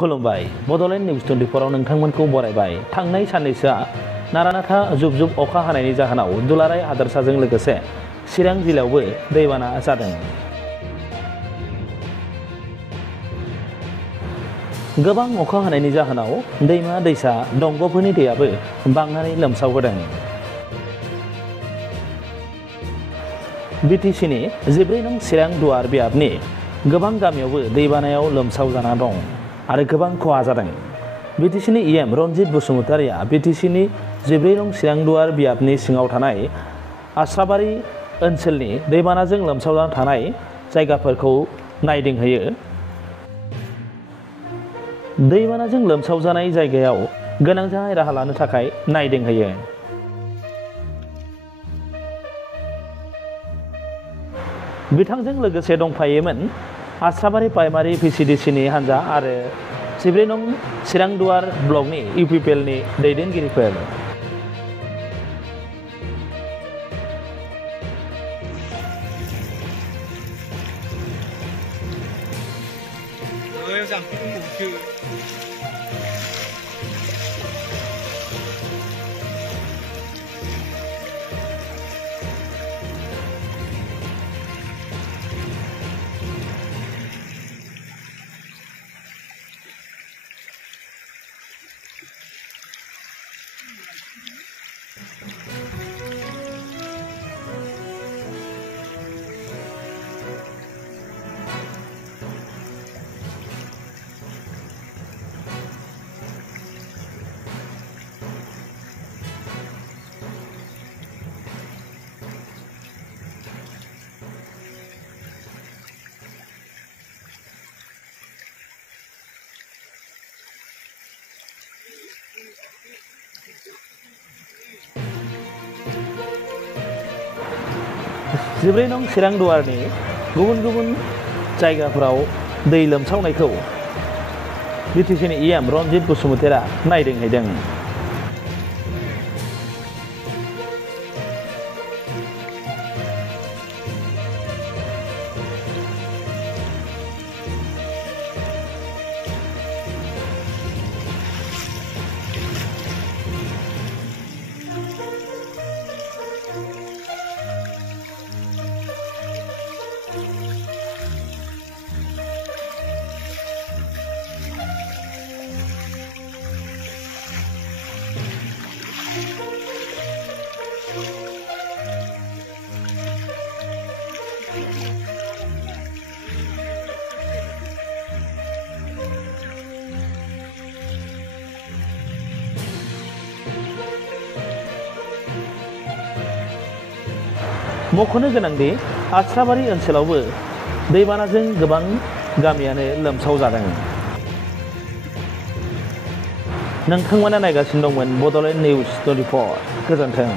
खुलुमबाय बड'लेण्ड निउज 24 आव नोंथांमोनखौ बरायबाय। थांनाय साननैसोआ नारानाथा जुब जुब अखा हानायनि जाहोनाव दुलाराय हादोरसाजों लोगोसे चिरां जिल्लायावबो दैबाना जादों। गोबां अखा हानायनि जाहोनाव दैमा दैसा दंग'फोरनि दैयाबो बांनानै लोमसावबोदों। बिटिसिनि 14 नं चिरां दुवार बियाबनि गोबां गामियावबो दैबानायाव लोमसावजाना दं आरो गोबां खहा जादों। बिटिसिनि इएम रनजित बसुमतारिया बिटिसिनि 14 नं चिरां दुवार बियाबनि सिङाव थानाय आस्राबारि ओनसोलनि दैबानाजों लोमसावजाना थानाय जायगाफोरखौ नायदिंहैयो। दैबानाजों लोमसावजानाय जायगायाव गोनां जानाय राहा लानो थाखाय नायदिंहैयो। बिथांजों लोगोसे दंफायोमोन आस्राबारि प्राइमारि भिसिडिसिनि हान्जा आरो 14 नं चिरां दुवार ब्लकनि इउपिपिएलनि दैदेनगिरिफोर। जिब्रै नं चिरां दुवारनि गुबुन गुबुन जायगाफोराव दै लोमसावनायखौ बिटिसिनि इएम रनजित बसुमतारिया नायदिंहैदों। मख'नो गोनांदि आस्राबारि ओनसोलावबो दैबानाजों गोबां गामियानो लोमसावजादों। नोंथांमोना नायगासिनो दंमोन बड'लेण्ड निउज 24। गोजोन्थों।